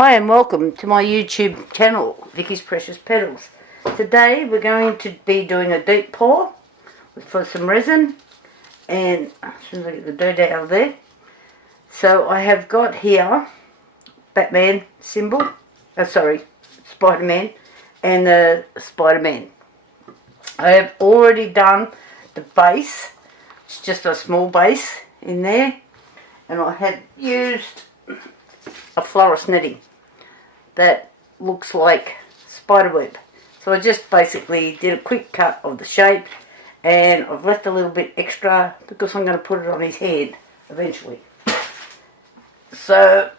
Hi and welcome to my YouTube channel, Vicky's Precious Petals. Today we're going to be doing a deep pour for some resin, and as soon as I get the dirt out of there. So I have got here Batman symbol, Spiderman, and the Spiderman. I have already done the base. It's just a small base in there, and I have used a Florist netting that looks like spiderweb. So I just basically did a quick cut of the shape, and I've left a little bit extra because I'm going to put it on his head eventually. So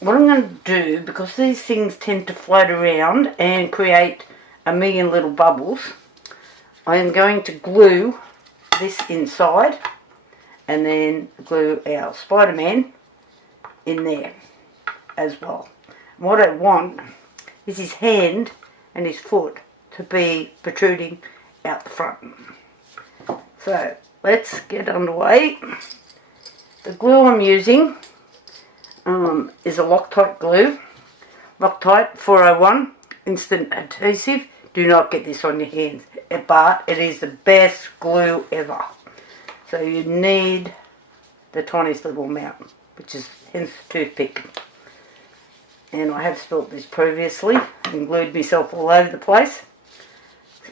what I'm going to do, because these things tend to float around and create a million little bubbles, I am going to glue this inside and then glue our Spiderman in there as well. What I want is his hand and his foot to be protruding out the front. So let's get underway. The glue I'm using is a Loctite glue, Loctite 401 instant adhesive. Do not get this on your hands, but it is the best glue ever. So you need the tiniest little amount, which is hence the toothpick. And I have spilt this previously and glued myself all over the place.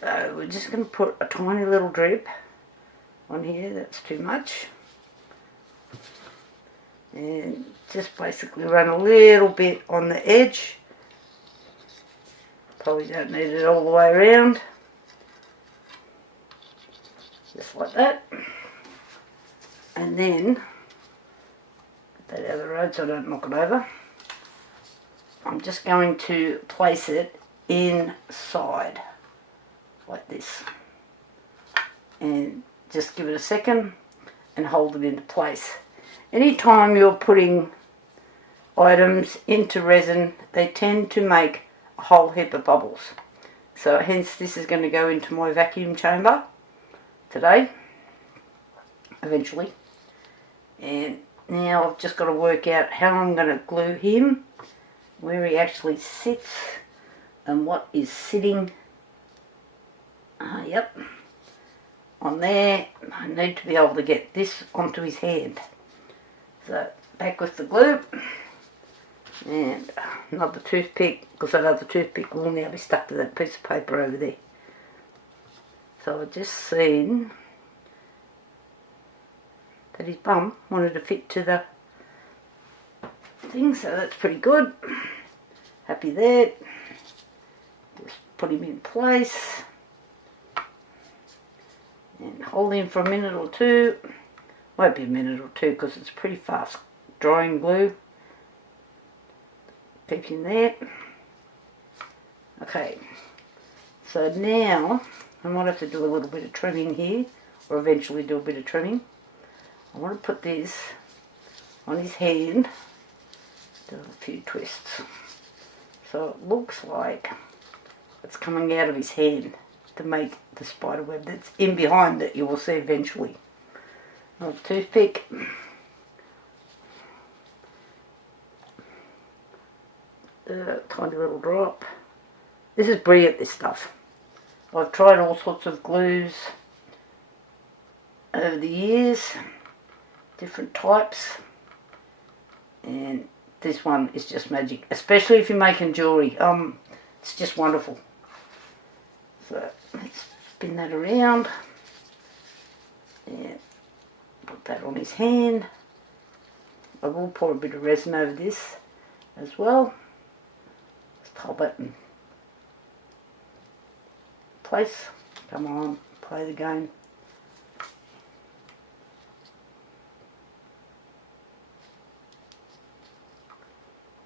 So we're just going to put a tiny little drip on here. That's too much. And just basically run a little bit on the edge. Probably don't need it all the way around. Just like that. And then, get that out of the road so I don't knock it over. I'm just going to place it inside, like this. And just give it a second and hold it into place. Anytime you're putting items into resin, they tend to make a whole heap of bubbles. So hence this is going to go into my vacuum chamber today, eventually. And now I've just got to work out how I'm going to glue him, where he actually sits and what is sitting on there. I need to be able to get this onto his hand. So back with the glue and another toothpick, because that other toothpick will now be stuck to that piece of paper over there. So I just seen that his bum wanted to fit to the thing, so that's pretty good. Happy there. Just put him in place and hold him for a minute or two. Won't be a minute or two because it's pretty fast drying glue. Keep him there. Okay, so now I might have to do a little bit of trimming here, or eventually do a bit of trimming. I want to put this on his hand. Do a few twists. So it looks like it's coming out of his hand to make the spider web that's in behind that you will see eventually. A toothpick. Tiny little drop. This is brilliant, this stuff. I've tried all sorts of glues over the years, different types, and this one is just magic, especially if you're making jewellery. It's just wonderful. So let's spin that around and put that on his hand. I will pour a bit of resin over this as well. Just hold that in place. Come on, play the game.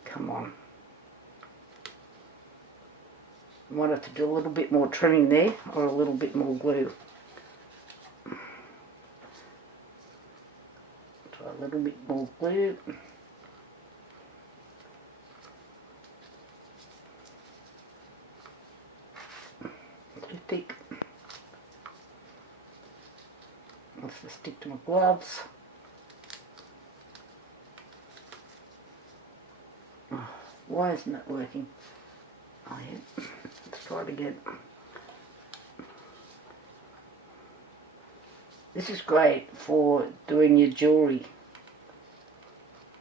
Come on. I might have to do a little bit more trimming there, or a little bit more glue. Try a little bit more glue. Toothpick. Let's just stick to my gloves. Why isn't it working? Oh yeah, let's try it again. This is great for doing your jewellery.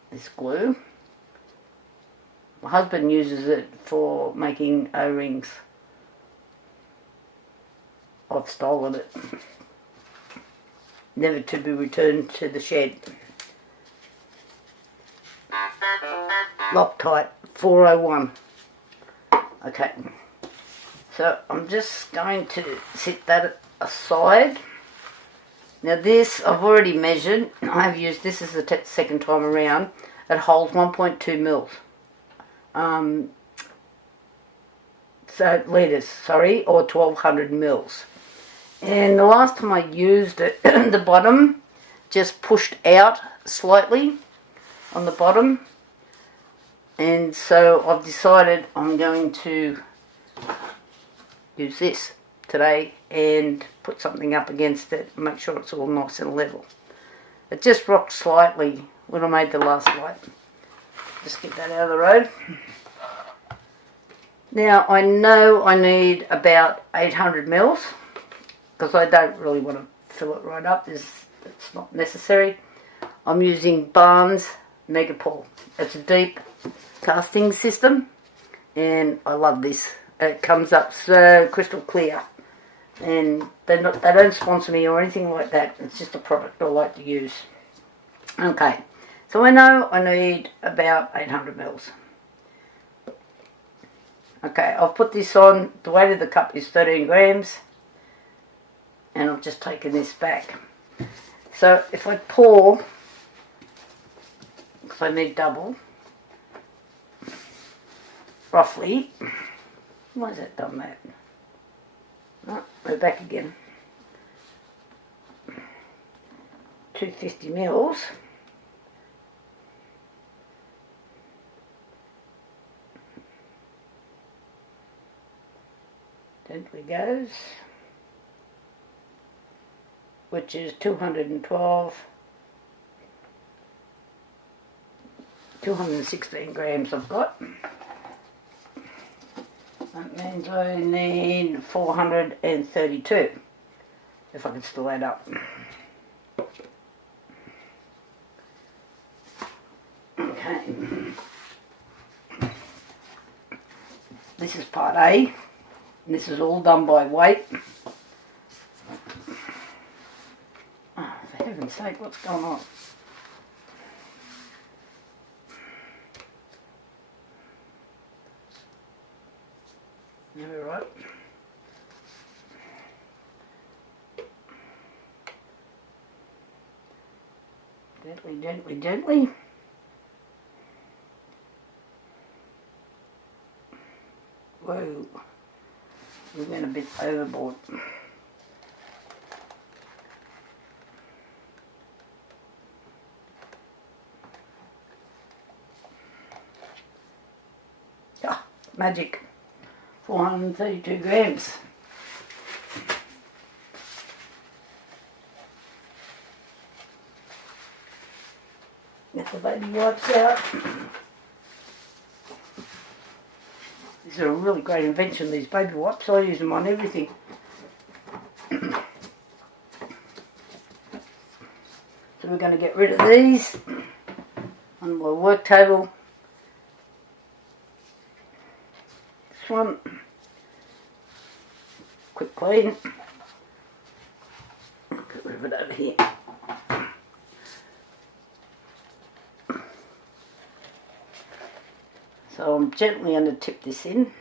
This glue. My husband uses it for making O-rings. I've stolen it. Never to be returned to the shed. Loctite 401. Okay. So I'm just going to set that aside. Now this I've already measured. I have used this as the second time around. It holds 1.2 mils. So litres, sorry, or 1200 mils. And the last time I used it, the bottom just pushed out slightly on the bottom. And so I've decided I'm going to use this today and put something up against it and make sure it's all nice and level. It just rocked slightly when I made the last light. Just get that out of the road. Now I know I need about 800 mils because I don't really want to fill it right up. It's not necessary. I'm using Barnes Megapol. It's a deep casting system and I love this. It comes up so crystal clear, and they don't sponsor me or anything like that. It's just a product I like to use. Okay, so I know I need about 800 mils. Okay, I've put this on. The weight of the cup is 13 grams, and I've just taken this back. So if I pour, because I need double, roughly. Why has that done that? Oh, we're back again. 250 mils. Gently goes. Which is 212. 216 grams I've got. That means I need 432, if I can still add up. Okay. This is part A, and this is all done by weight. Oh, for heaven's sake, what's going on? Yeah, we're right. Gently, gently, gently. Whoa, we went a bit overboard. Ah, magic. 432 grams. Get the baby wipes out. These are a really great invention, these baby wipes. I use them on everything. So we're going to get rid of these on my work table. This one, quick clean. Get rid of it over here. So I'm gently going to tip this in.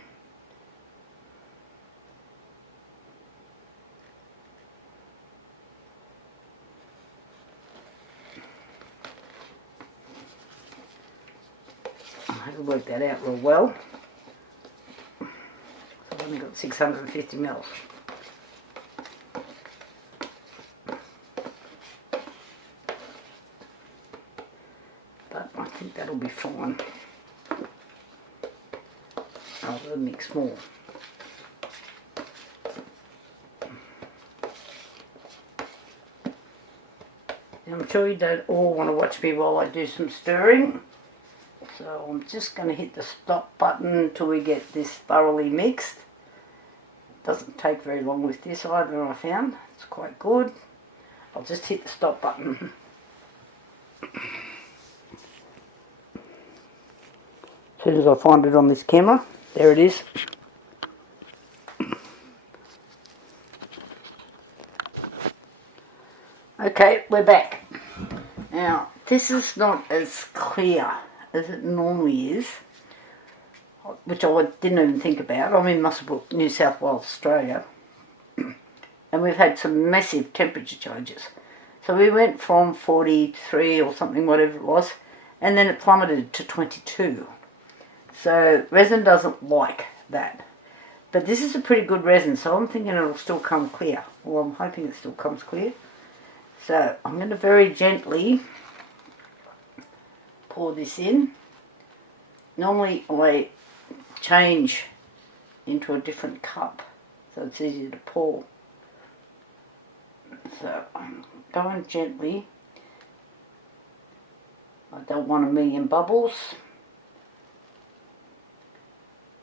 I have to work that out real well. I've only got 650 mils. But I think that'll be fine. I'll mix more. I'm sure you don't all want to watch me while I do some stirring. So I'm just going to hit the stop button until we get this thoroughly mixed. Doesn't take very long with this either, I found. It's quite good. I'll just hit the stop button. As soon as I find it on this camera, there it is. Okay, we're back. Now, this is not as clear as it normally is, which I didn't even think about. I'm in Muswellbrook, New South Wales, Australia, and we've had some massive temperature changes. So we went from 43 or something, whatever it was, and then it plummeted to 22. So resin doesn't like that. But this is a pretty good resin, so I'm thinking it'll still come clear. Well, I'm hoping it still comes clear. So I'm going to very gently pour this in. Normally I change into a different cup so it's easier to pour. So I'm going gently. I don't want a million bubbles,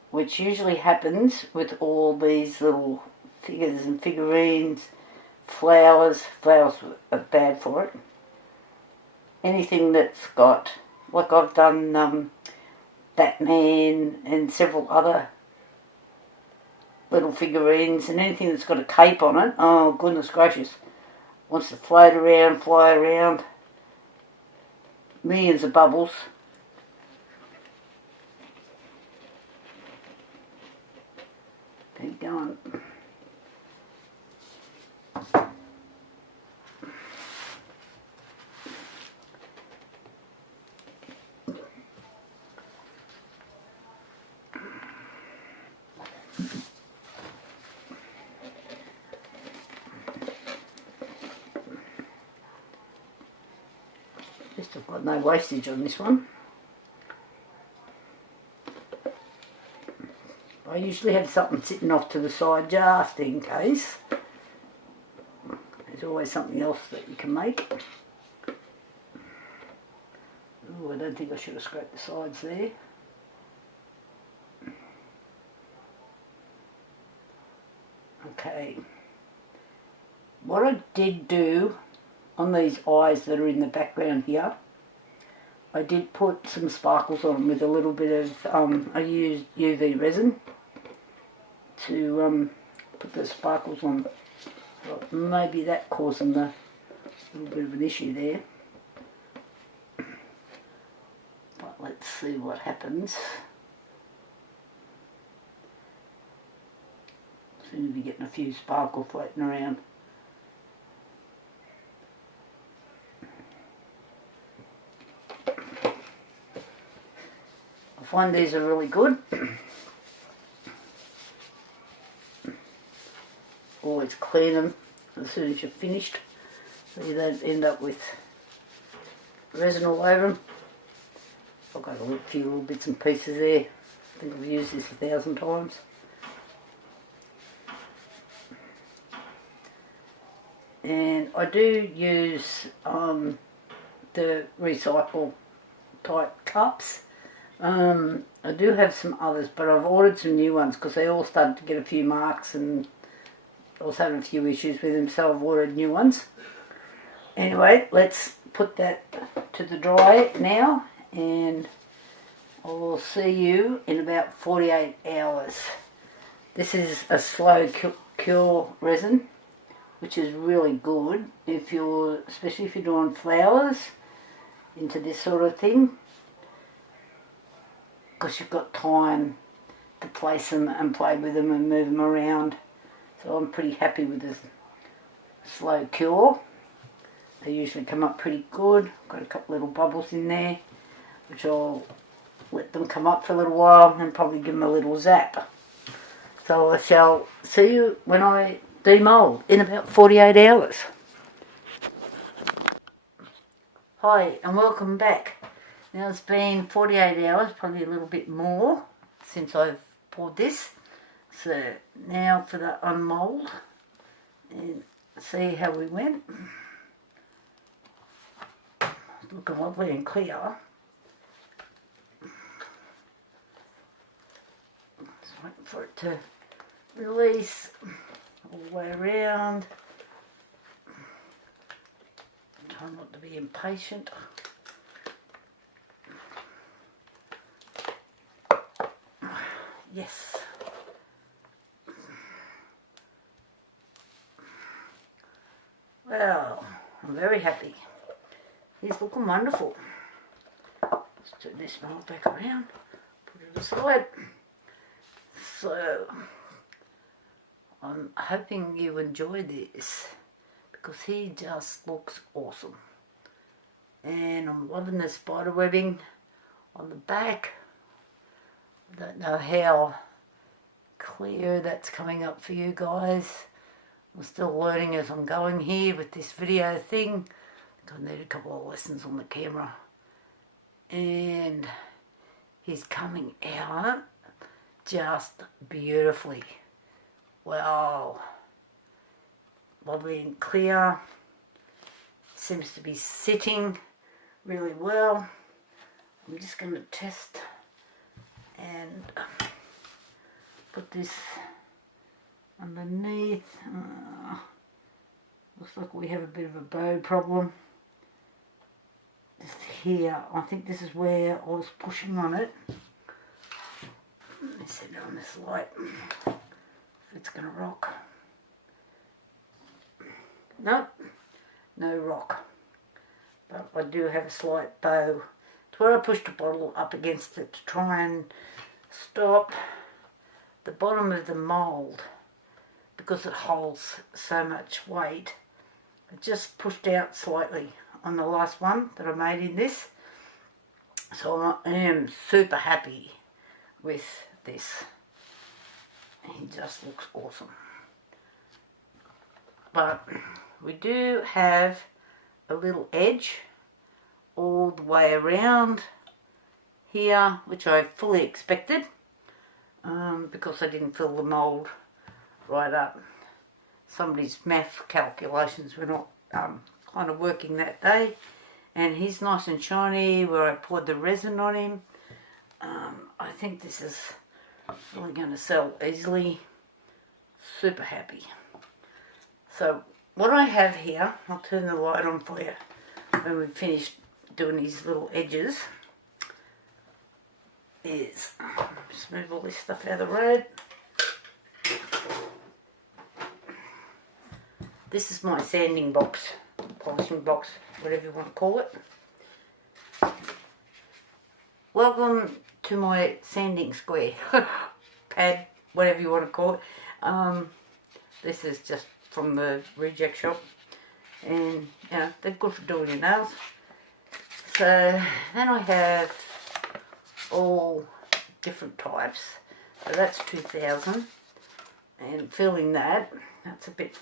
which usually happens with all these little figures and figurines. Flowers are bad for it. Anything that's got, like I've done Batman and several other little figurines, and anything that's got a cape on it, oh goodness gracious, wants to float around, fly around, millions of bubbles. Keep going. Just I've got no wastage on this one. I usually have something sitting off to the side just in case. There's always something else that you can make. Oh, I don't think I should have scraped the sides there. Okay. What I did do on these eyes that are in the background here, I did put some sparkles on with a little bit of, I used UV resin to put the sparkles on. Well, maybe that causing a little bit of an issue there. But let's see what happens. Seem to be getting a few sparkle floating around. I find these are really good. Always clean them as soon as you're finished so you don't end up with resin all over them. I've got a few little bits and pieces there. I think I've used this 1,000 times. And I do use the recycle type cups. I do have some others, but I've ordered some new ones because they all started to get a few marks and I was having a few issues with them, so I've ordered new ones. Anyway, let's put that to the dry now, and I will see you in about 48 hours. This is a slow cure resin, which is really good if you're, especially if you're doing flowers into this sort of thing, because you've got time to place them and play with them and move them around. So I'm pretty happy with this slow cure. They usually come up pretty good. Got a couple little bubbles in there, which I'll let them come up for a little while and probably give them a little zap. So I shall see you when I demould in about 48 hours. Hi and welcome back. Now it's been 48 hours, probably a little bit more since I've poured this. So now for the unmold and see how we went. It's looking lovely and clear. for it to release all the way around. Try not to be impatient. Yes. Well, I'm very happy. He's looking wonderful. Let's turn this mold back around, put it aside. So, I'm hoping you enjoy this because he just looks awesome. And I'm loving the spider webbing on the back. I don't know how clear that's coming up for you guys. I'm still learning as I'm going here with this video thing. I think I need a couple of lessons on the camera. And he's coming out just beautifully. Wow. Lovely and clear. Seems to be sitting really well. I'm just going to test and put this underneath. Looks like we have a bit of a bow problem. Just here, I think this is where I was pushing on it. Let me set it on this light. If it's going to rock. Nope, no rock. But I do have a slight bow. It's where I pushed the bottle up against it to try and stop the bottom of the mould, because it holds so much weight. It just pushed out slightly on the last one that I made in this. So I am super happy with this. He just looks awesome. But we do have a little edge all the way around here, which I fully expected, because I didn't fill the mould right up. Somebody's math calculations were not kind of working that day, and he's nice and shiny where I poured the resin on him. I think this is really going to sell easily. Super happy. So what I have here, I'll turn the light on for you when we've finished doing these little edges, is just move all this stuff out of the road. This is my sanding box, polishing box, whatever you want to call it. Welcome to my sanding square, pad, whatever you want to call it. This is just from the reject shop, and you know, they're good for doing your nails. So then I have all different types. So that's 2000, and filling that's a bit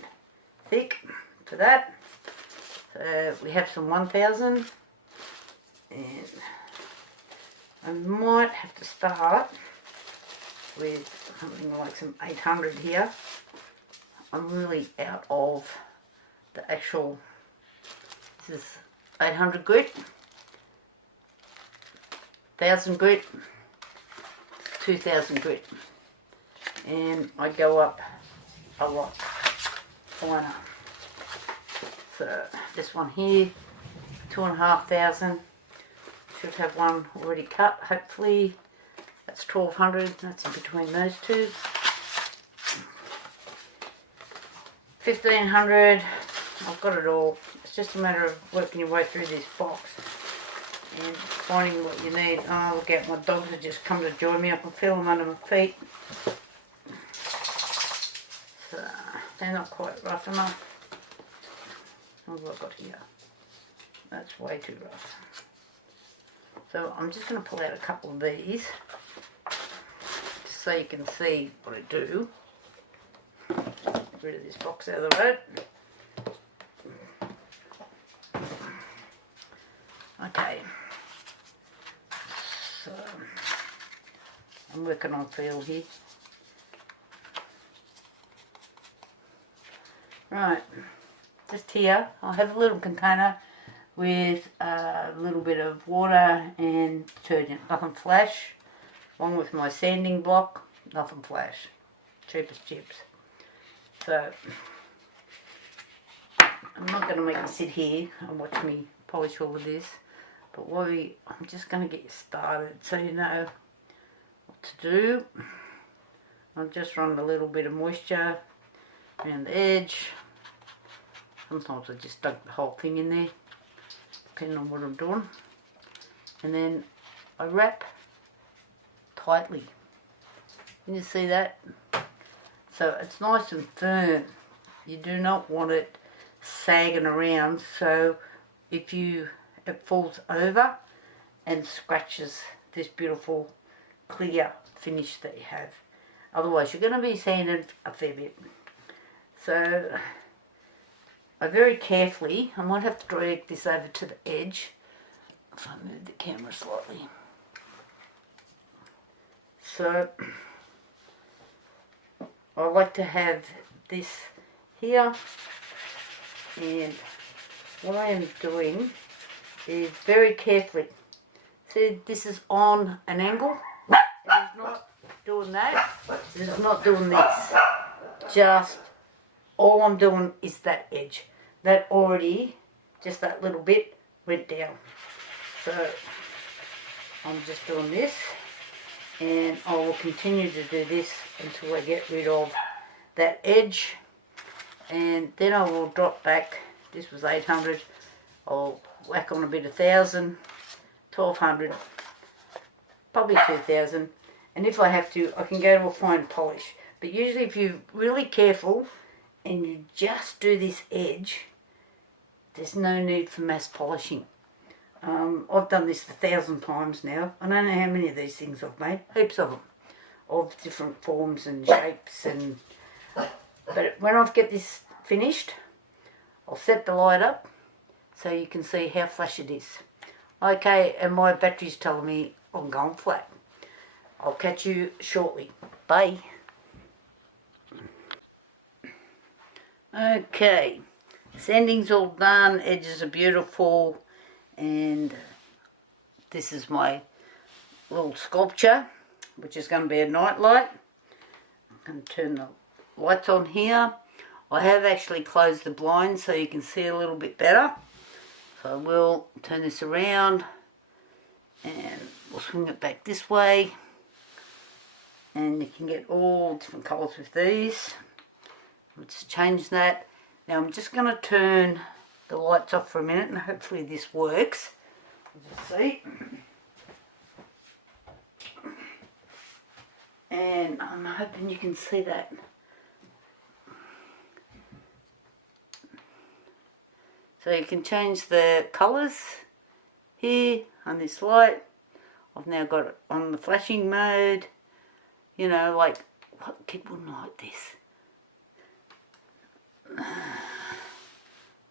thick for that. So we have some 1000, and I might have to start with something like some 800 here. I'm really out of the actual, this is 800 grit, 1000 grit, 2000 grit, and I go up a lot finer. So this one here, 2500, should have one already cut, hopefully. That's 1200, that's in between those two. 1500, I've got it all. It's just a matter of working your way through this box and finding what you need. Oh, look out, my dogs have just come to join me. I can feel them under my feet. So, they're not quite rough enough. What have I got here? That's way too rough. So I'm just going to pull out a couple of these just so you can see what I do. Get rid of this box out of the road. Okay, so I'm working on feel here. Right, just here I'll have a little container with a little bit of water and detergent, nothing flash, along with my sanding block. nothing flash. Cheap as chips. So, I'm not going to make you sit here and watch me polish all of this. But I'm just going to get you started so you know what to do. I'll just run a little bit of moisture around the edge. Sometimes I just dug the whole thing in there, depending on what I'm doing. And then I wrap tightly. Can you see that? So it's nice and firm. You do not want it sagging around, so if it falls over and scratches this beautiful clear finish that you have. Otherwise you're going to be sanding a fair bit. So I very carefully, I might have to drag this over to the edge if I move the camera slightly. So I like to have this here, and what I am doing is very carefully. See, this is on an angle. It is not doing that. It is not doing this. Just all I'm doing is that edge. That already, just that little bit, went down. So I'm just doing this, and I will continue to do this until I get rid of that edge, and then I will drop back. This was 800. I'll whack on a bit of 1,000, 1,200, probably 2,000, and if I have to, I can go to a fine polish. But usually if you're really careful and you just do this edge, there's no need for mass polishing. I've done this 1,000 times now. I don't know how many of these things I've made, heaps of them, of different forms and shapes. But when I get this finished, I'll set the light up so you can see how flash it is. Okay, and my battery's telling me I'm going flat. I'll catch you shortly. Bye. Okay, sanding's all done, edges are beautiful, and this is my little sculpture, which is going to be a night light. I'm going to turn the lights on here. I have actually closed the blinds so you can see a little bit better. So I will turn this around and we'll swing it back this way, and you can get all different colours with these. Let's change that. Now I'm just going to turn the lights off for a minute, and hopefully this works. Just see. And I'm hoping you can see that. So you can change the colours here on this light. I've now got it on the flashing mode. You know, like, what kid wouldn't like this?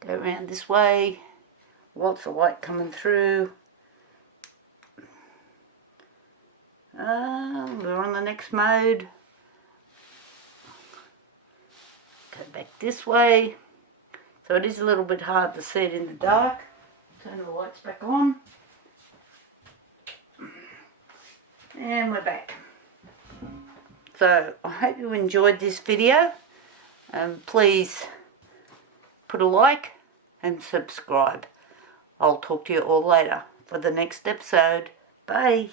Go around this way, lots of light coming through. We're on the next mode. Go back this way. So it is a little bit hard to see it in the dark. Turn the lights back on. And we're back. So I hope you enjoyed this video. Please put a like and subscribe. I'll talk to you all later for the next episode. Bye.